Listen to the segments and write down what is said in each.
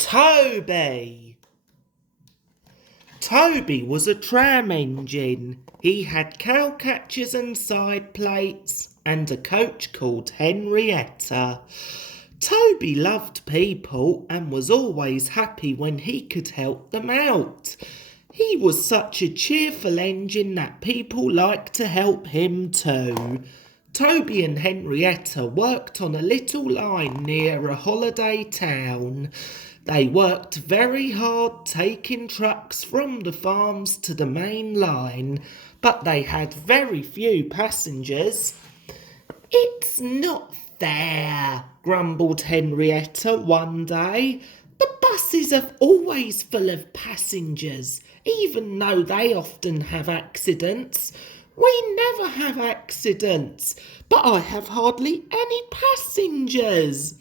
Toby! Toby was a tram engine. He had cowcatchers and side plates and a coach called Henrietta. Toby loved people and was always happy when he could help them out. He was such a cheerful engine that people liked to help him too. Toby and Henrietta worked on a little line near a holiday town. They worked very hard taking trucks from the farms to the main line, but they had very few passengers. "It's not fair," grumbled Henrietta one day. "The buses are always full of passengers, even though they often have accidents. We never have accidents, but I have hardly any passengers."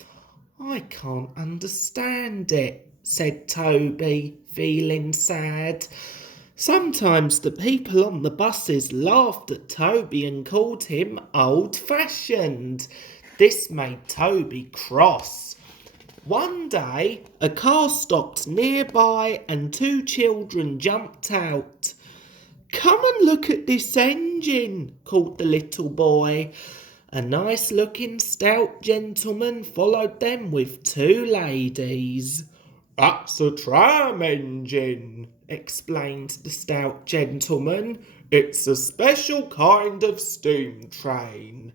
"I can't understand it," said Toby, feeling sad. Sometimes the people on the buses laughed at Toby and called him old-fashioned. This made Toby cross. One day, a car stopped nearby and two children jumped out. "Come and look at this engine," called the little boy. A nice-looking stout gentleman followed them with two ladies. "That's a tram engine," explained the stout gentleman. "It's a special kind of steam train."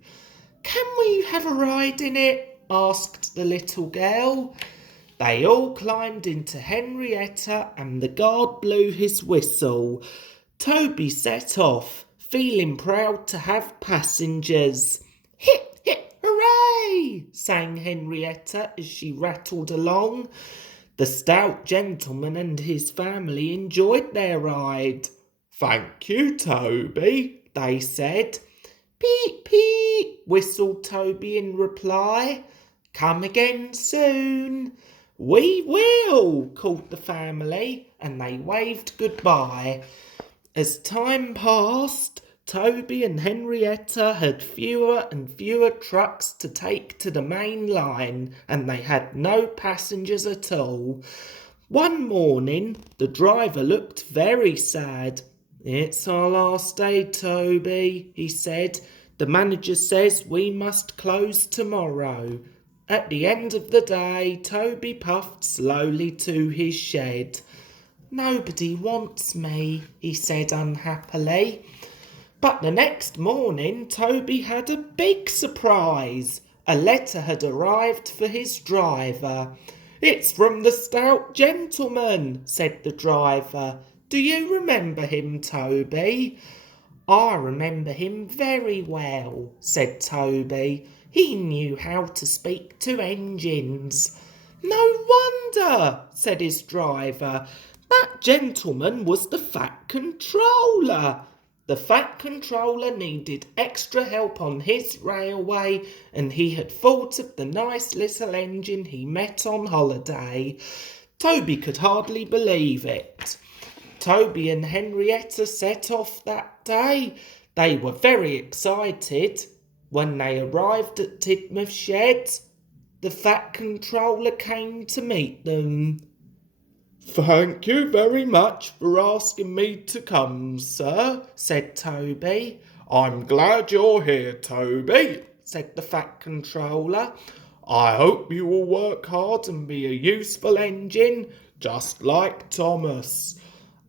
"Can we have a ride in it?" asked the little girl. They all climbed into Henrietta and the guard blew his whistle. Toby set off, feeling proud to have passengers. "Hip, hip, hooray!" sang Henrietta as she rattled along. The stout gentleman and his family enjoyed their ride. "Thank you, Toby," they said. "Peep, peep," whistled Toby in reply. "Come again soon." "We will," called the family, and they waved goodbye. As time passed, Toby and Henrietta had fewer and fewer trucks to take to the main line, and they had no passengers at all. One morning, the driver looked very sad. "It's our last day, Toby," he said. "The manager says we must close tomorrow." At the end of the day, Toby puffed slowly to his shed. "Nobody wants me," he said unhappily. But the next morning, Toby had a big surprise. A letter had arrived for his driver. "It's from the stout gentleman," said the driver. "Do you remember him, Toby?" "I remember him very well," said Toby. "He knew how to speak to engines." "No wonder," said his driver. "That gentleman was the Fat Controller." The Fat Controller needed extra help on his railway, and he had thought of the nice little engine he met on holiday. Toby could hardly believe it. Toby and Henrietta set off that day. They were very excited. When they arrived at Tidmouth Sheds, the Fat Controller came to meet them. "Thank you very much for asking me to come, sir," said Toby. "I'm glad you're here, Toby," said the Fat Controller. "I hope you will work hard and be a useful engine, just like Thomas."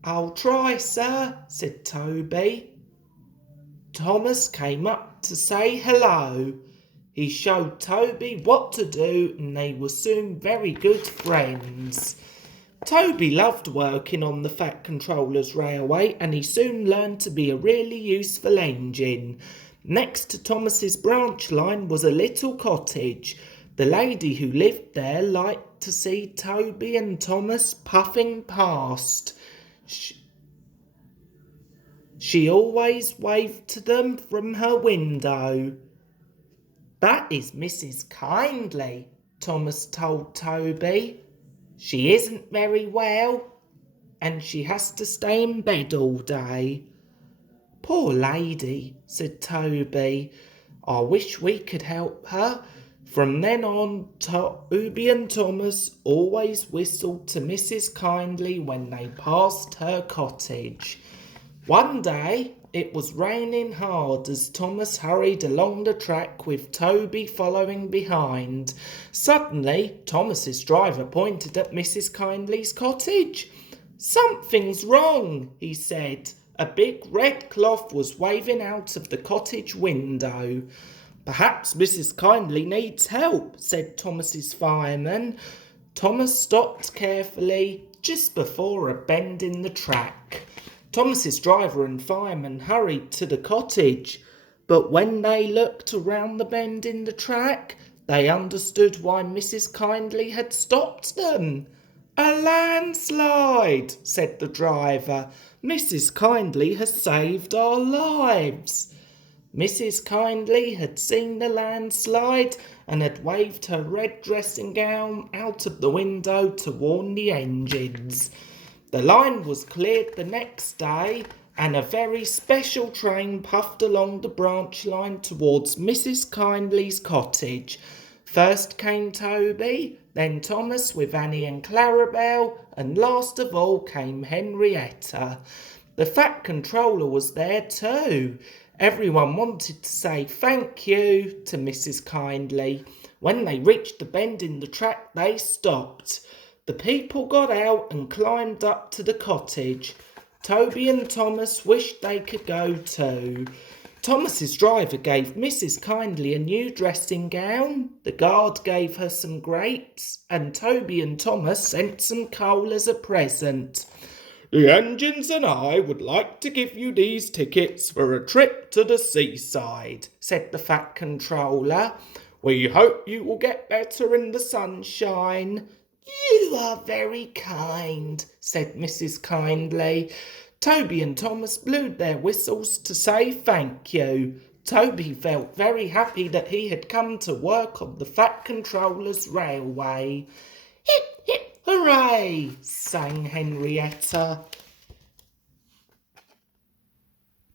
"I'll try, sir," said Toby. Thomas came up to say hello. He showed Toby what to do, and they were soon very good friends. Toby loved working on the Fat Controller's railway, and he soon learned to be a really useful engine. Next to Thomas's branch line was a little cottage. The lady who lived there liked to see Toby and Thomas puffing past. She always waved to them from her window. "That is Mrs. Kindly," Thomas told Toby. "She isn't very well, and she has to stay in bed all day." "Poor lady," said Toby. "I wish we could help her. From then on, Toby and Thomas always whistled to Mrs. Kindly when they passed her cottage. One day, it was raining hard as Thomas hurried along the track with Toby following behind. Suddenly, Thomas's driver pointed at Mrs. Kindly's cottage. "Something's wrong," he said. A big red cloth was waving out of the cottage window. "Perhaps Mrs. Kindly needs help," said Thomas's fireman. Thomas stopped carefully just before a bend in the track. Thomas's driver and fireman hurried to the cottage, but when they looked around the bend in the track, they understood why Mrs. Kindly had stopped them. "A landslide," said the driver. "Mrs. Kindly has saved our lives." Mrs. Kindly had seen the landslide and had waved her red dressing gown out of the window to warn the engines. The line was cleared the next day, and a very special train puffed along the branch line towards Mrs. Kindly's cottage. First came Toby, then Thomas with Annie and Clarabel, and last of all came Henrietta. The Fat Controller was there too. Everyone wanted to say thank you to Mrs. Kindly. When they reached the bend in the track, they stopped. The people got out and climbed up to the cottage. Toby and Thomas wished they could go too. Thomas's driver gave Mrs. Kindly a new dressing gown, the guard gave her some grapes, and Toby and Thomas sent some coal as a present. "The engines and I would like to give you these tickets for a trip to the seaside," said the Fat Controller. "We hope you will get better in the sunshine." "You are very kind," said Mrs. Kindly. Toby and Thomas blew their whistles to say thank you. Toby felt very happy that he had come to work on the Fat Controller's railway. "Hip, hip, hooray!" sang Henrietta.